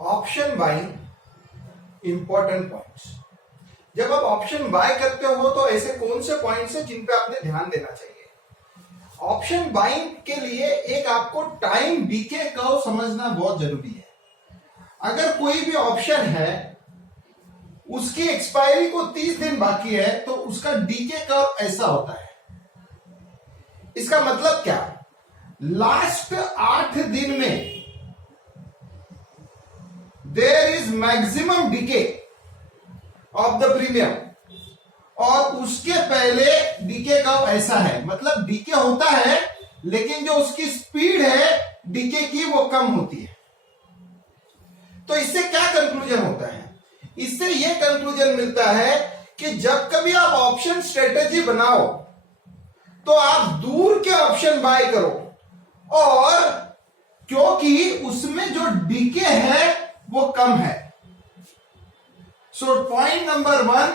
Option buying important points. जब आप option buy करते हो तो ऐसे कौन से पॉइंट्स हैं जिन पे आपने ध्यान देना चाहिए। ऑप्शन बाइंग के लिए एक आपको टाइम डीके कर्व समझना बहुत जरूरी है। अगर कोई भी ऑप्शन है उसकी एक्सपायरी को 30 दिन बाकी है तो उसका डीके कर्व ऐसा होता है। इसका मतलब क्या, लास्ट 8 दिन में there is maximum decay of the premium और उसके पहले डीके कर्व ऐसा है, मतलब डीके होता है लेकिन जो उसकी स्पीड है डीके की वो कम होती है। तो इससे क्या कंक्लूजन होता है, इससे यह कंक्लूजन मिलता है कि जब कभी आप ऑप्शन स्ट्रेटेजी बनाओ तो आप दूर के ऑप्शन बाय करो और क्योंकि उसमें जो डीके है वो कम है। So point number 1,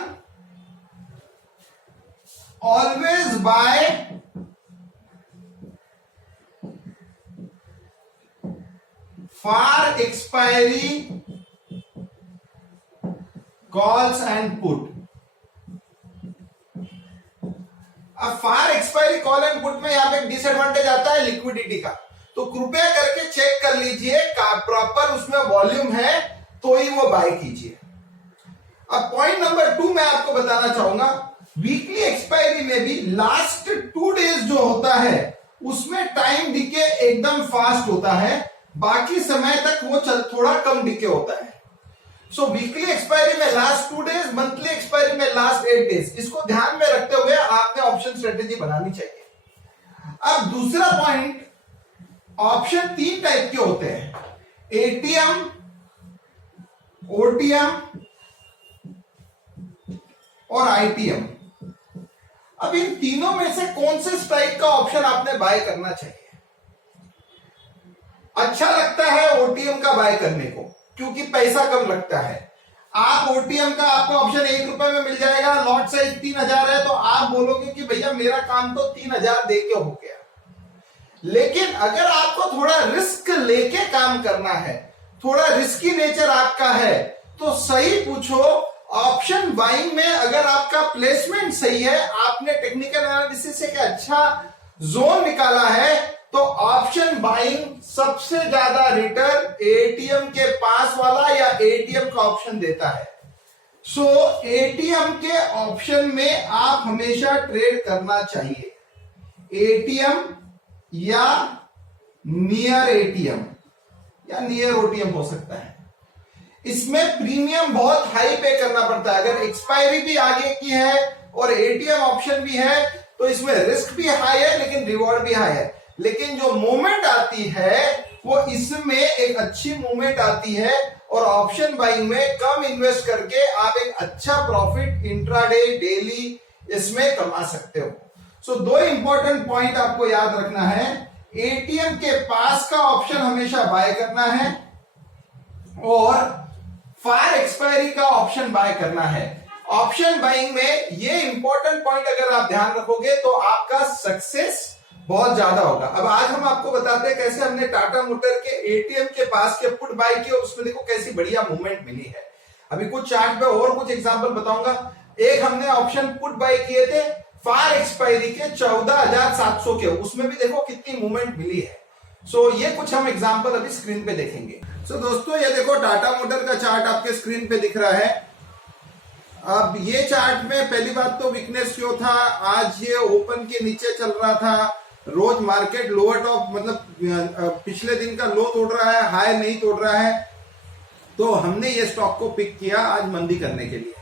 always by far expiry calls and put. अब फार एक्सपायरी कॉल एंड पुट में यहां पे एक डिसएडवांटेज आता है लिक्विडिटी का, तो कृपया करके चेक कर लीजिए प्रॉपर उसमें वॉल्यूम है तो ही वो बाय कीजिए। अब पॉइंट नंबर 2 मैं आपको बताना चाहूंगा, वीकली एक्सपायरी में भी लास्ट 2 डेज जो होता है उसमें टाइम डीके एकदम फास्ट होता है, बाकी समय तक वो थोड़ा कम डीके होता है। सो वीकली एक्सपायरी में लास्ट 2 डेज, मंथली एक्सपायरी में लास्ट 8 डेज, इसको ध्यान में रखते हुए आपने ऑप्शन स्ट्रेटेजी बनानी चाहिए। अब दूसरा पॉइंट, ऑप्शन 3 टाइप के होते हैं, एटीएम, ओटीएम और आईटीएम। अब इन तीनों में से कौन से टाइप का ऑप्शन आपने बाय करना चाहिए। अच्छा लगता है ओटीएम का बाय करने को क्योंकि पैसा कम लगता है। आप ओटीएम का आपको ऑप्शन 1 रुपए में मिल जाएगा, लॉट साइज 3000 है तो आप बोलोगे कि भैया मेरा काम तो 3000 दे के हो गया। लेकिन अगर आपको थोड़ा रिस्क लेके काम करना है, थोड़ा रिस्की नेचर आपका है, तो सही पूछो ऑप्शन बाइंग में अगर आपका प्लेसमेंट सही है, आपने टेक्निकल एनालिसिस से अच्छा जोन निकाला है, तो ऑप्शन बाइंग सबसे ज्यादा रिटर्न एटीएम के पास वाला या एटीएम का ऑप्शन देता है। सो एटीएम के ऑप्शन में आप हमेशा ट्रेड करना चाहिए, एटीएम या नियर एटीएम या नियर ओटीएम हो सकता है। इसमें प्रीमियम बहुत हाई पे करना पड़ता है, अगर एक्सपायरी भी आगे की है और एटीएम ऑप्शन भी है तो इसमें रिस्क भी हाई है लेकिन रिवॉर्ड भी हाई है। लेकिन जो मूवमेंट आती है वो इसमें एक अच्छी मूवमेंट आती है और ऑप्शन बाइंग में कम इन्वेस्ट करके आप एक अच्छा प्रॉफिट इंट्राडे डेली इसमें कमा सकते हो। सो 2 इंपॉर्टेंट पॉइंट आपको याद रखना है, एटीएम के पास का ऑप्शन हमेशा बाय करना है और फार एक्सपायरी का ऑप्शन बाय करना है। ऑप्शन बाइंग में ये इंपॉर्टेंट पॉइंट अगर आप ध्यान रखोगे तो आपका सक्सेस बहुत ज्यादा होगा। अब आज हम आपको बताते हैं कैसे हमने टाटा मोटर के एटीएम के पास के पुट बाय किए, उसमें देखो कैसी बढ़िया मूवमेंट मिली है। अभी कुछ चार्ट पे और कुछ एग्जांपल बताऊंगा। एक हमने ऑप्शन पुट बाय किए थे फार एक्सपायरी के 14,700 के, उसमें भी देखो कितनी मूवमेंट मिली है। सो ये कुछ हम एग्जांपल अभी स्क्रीन पे देखेंगे। सो दोस्तों ये देखो टाटा मोटर का चार्ट आपके स्क्रीन पे दिख रहा है। अब ये चार्ट में पहली बात तो वीकनेस क्यों था, आज ये ओपन के नीचे चल रहा था, रोज मार्केट लोअर टॉप मतलब पिछले दिन का लो तोड़ रहा है, हाई नहीं तोड़ रहा है, तो हमने ये स्टॉक को पिक किया आज मंदी करने के लिए।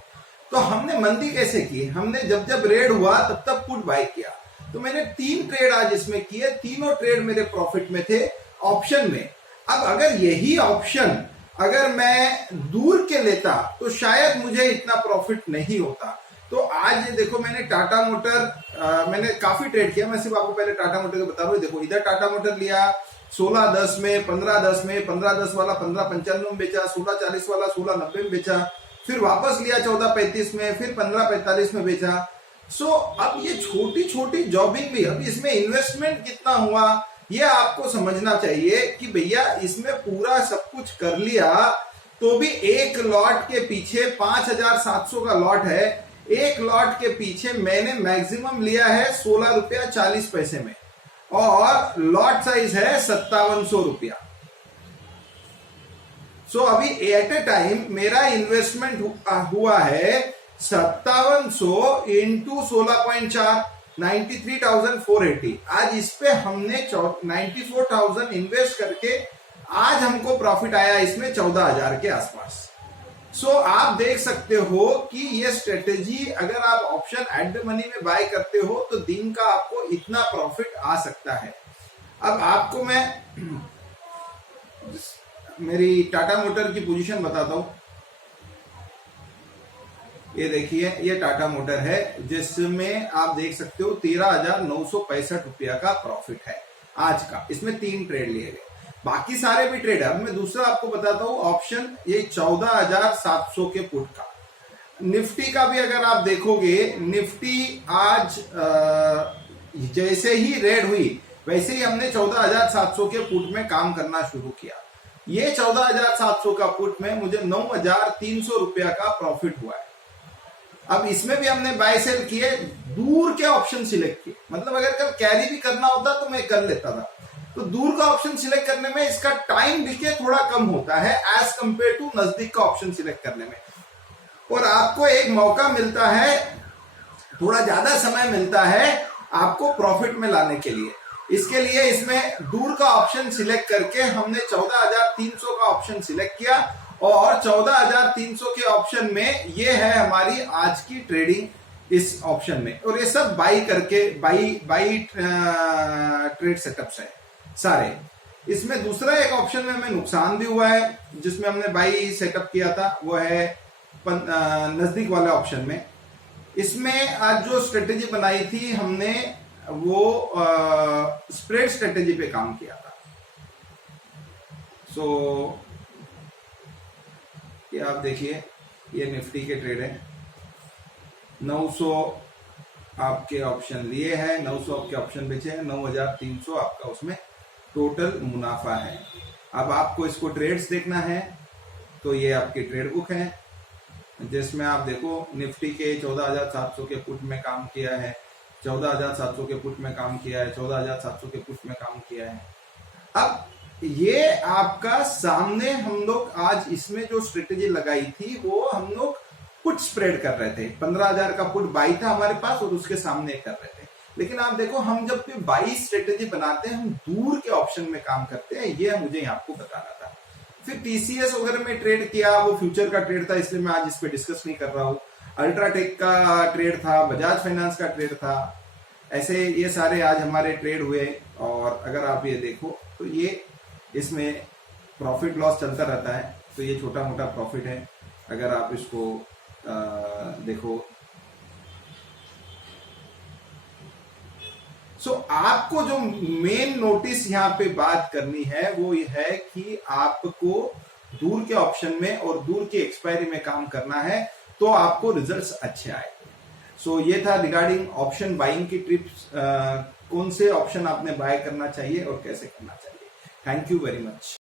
तो हमने मंदी कैसे की, हमने जब जब रेड हुआ तब तब पुट बाय किया। तो मैंने 3 ट्रेड आज इसमें किए, तीनों ट्रेड मेरे प्रॉफिट में थे ऑप्शन में। अब अगर यही ऑप्शन अगर मैं दूर के लेता तो शायद मुझे इतना प्रॉफिट नहीं होता। तो आज देखो मैंने टाटा मोटर मैंने काफी ट्रेड किया, मैं सिर्फ आपको पहले टाटा मोटर को बता रहा हूँ। देखो इधर टाटा मोटर लिया 16.10 में, 15.10 में, 15.10 वाला 15.95 में बेचा, 16.40 वाला 16.90 में बेचा, फिर वापस लिया 14.35 में, फिर 15.45 में बेचा। सो अब ये छोटी छोटी जॉबिंग भी, अब इसमें इन्वेस्टमेंट कितना हुआ ये आपको समझना चाहिए कि भैया इसमें पूरा सब कुछ कर लिया तो भी एक लॉट के पीछे 5,700 का लॉट है, एक लॉट के पीछे मैंने मैक्सिमम लिया है 16 रुपया 40 पैसे में, और लॉट साइज है 5700 रुपया। सो अभी एट ए टाइम मेरा इन्वेस्टमेंट हुआ है 5700 इंटू 16.4, 93,480। आज इस पे हमने 94,000 इन्वेस्ट करके आज हमको प्रॉफिट आया इसमें 14,000 के आसपास। सो आप देख सकते हो कि ये स्ट्रेटेजी अगर आप ऑप्शन एट द मनी में बाय करते हो तो दिन का आपको इतना प्रॉफिट आ सकता है। अब आपको मैं मेरी टाटा मोटर की पोजीशन बताता हूं। ये देखिए, ये टाटा मोटर है जिसमें आप देख सकते हो 13,965 रुपया का प्रॉफिट है आज का। इसमें 3 ट्रेड लिए गए, बाकी सारे भी ट्रेड है। अब मैं दूसरा आपको बताता हूं ऑप्शन, ये 14,700 के पुट का। निफ्टी का भी अगर आप देखोगे, निफ्टी आज जैसे ही रेड हुई वैसे ही हमने 14,700 के पुट में काम करना शुरू किया। ये 14,700 का पुट में मुझे 9,300 रुपया का प्रॉफिट हुआ है। अब इसमें भी हमने बाय सेल किए, दूर के ऑप्शन सिलेक्ट किए। मतलब अगर कल कैरी भी करना होता तो मैं कर लेता था। तो दूर का ऑप्शन सिलेक्ट करने में इसका टाइम देखिए थोड़ा कम होता है एज कंपेयर टू नजदीक का ऑप्शन सिलेक्ट करने में, और आपको एक मौका मिलता है, थोड़ा ज्यादा समय मिलता है आपको प्रॉफिट में लाने के लिए। इसके लिए इसमें दूर का ऑप्शन सिलेक्ट करके हमने 14,300 का ऑप्शन सिलेक्ट किया, और 14,300 के ऑप्शन में ये है हमारी आज की ट्रेडिंग इस ऑप्शन में। और ये सब बाई करके बाई ट्रेड सेटअप्स है सारे। इसमें दूसरा एक ऑप्शन में हमें नुकसान भी हुआ है जिसमें हमने बाई सेटअप किया था, वो है नजदीक वाले ऑप्शन में। इसमें आज जो स्ट्रेटेजी बनाई थी हमने वो स्प्रेड स्ट्रेटेजी पे काम किया था। सो ये आप देखिए, ये निफ्टी के ट्रेड है। 900 आपके ऑप्शन लिए हैं, 900 आपके ऑप्शन बेचे हैं, 9,300 आपका उसमें टोटल मुनाफा है। अब आपको इसको ट्रेड्स देखना है तो ये आपकी ट्रेड बुक है जिसमें आप देखो निफ्टी के 14,700 के पुट में काम किया है, 14,700 के पुट में काम किया है, 14,700 के पुट में काम किया है। अब ये आपका सामने हम लोग आज इसमें जो स्ट्रेटेजी लगाई थी वो हम लोग पुट स्प्रेड कर रहे थे। 15,000 का पुट बाई था हमारे पास और उसके सामने कर रहे थे। लेकिन आप देखो, हम जब भी बाई स्ट्रेटेजी बनाते हैं हम दूर के ऑप्शन में काम करते हैं, ये मुझे आपको बताना था। फिर टीसीएस वगैरह में ट्रेड किया, वो फ्यूचर का ट्रेड था इसलिए मैं आज इस पे डिस्कस नहीं कर रहा हूँ। अल्ट्राटेक का ट्रेड था, बजाज फाइनेंस का ट्रेड था, ऐसे ये सारे आज हमारे ट्रेड हुए। और अगर आप ये देखो तो ये इसमें प्रॉफिट लॉस चलता रहता है, तो ये छोटा मोटा प्रॉफिट है। अगर आप इसको देखो, सो आपको जो मेन नोटिस यहाँ पे बात करनी है वो ये है कि आपको दूर के ऑप्शन में और दूर की एक्सपायरी में काम करना है तो आपको रिजल्ट्स अच्छे आए। सो ये था रिगार्डिंग ऑप्शन बाइंग की टिप्स, कौन से ऑप्शन आपने बाय करना चाहिए और कैसे करना चाहिए। Thank you very much.